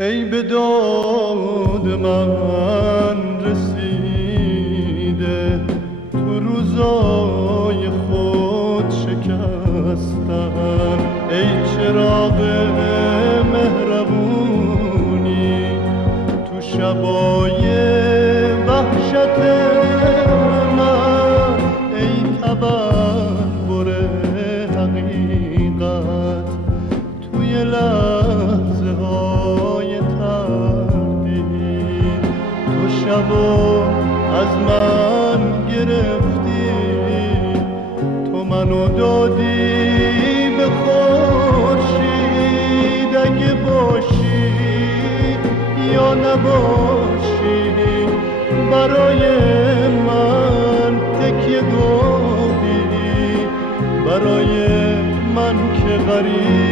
ای به داد من رسیده، تو روزای خود شکستن. ای چراغ مهربونی تو شبای وحشت من، ای تبربر حقیقت توی لحظه های تردید. تو شبو از من گرفتی، تو منو دادی به خورشید. اگه باشی یا نباشی برای من تکیه گاهی، برای من که غریب